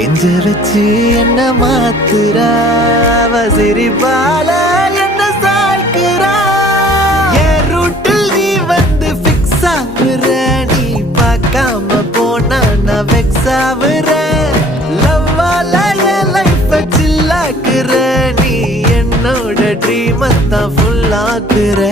கெஞ்ச வச்சு என்ன மாத்துறா சிரிப்பால என்ன சாய்க்கிறா என் ரூட்டில் நீ வந்து ஃபிக்ஸ் ஆகுற நீ பார்க்காம போனா நான் வெக்ஸ் ஆகுறேன் லவ்வால என் லைஃப் சில்லாக்குற நீ என்னோட ட்ரீம் தான் ஃபுல் ஆக்குற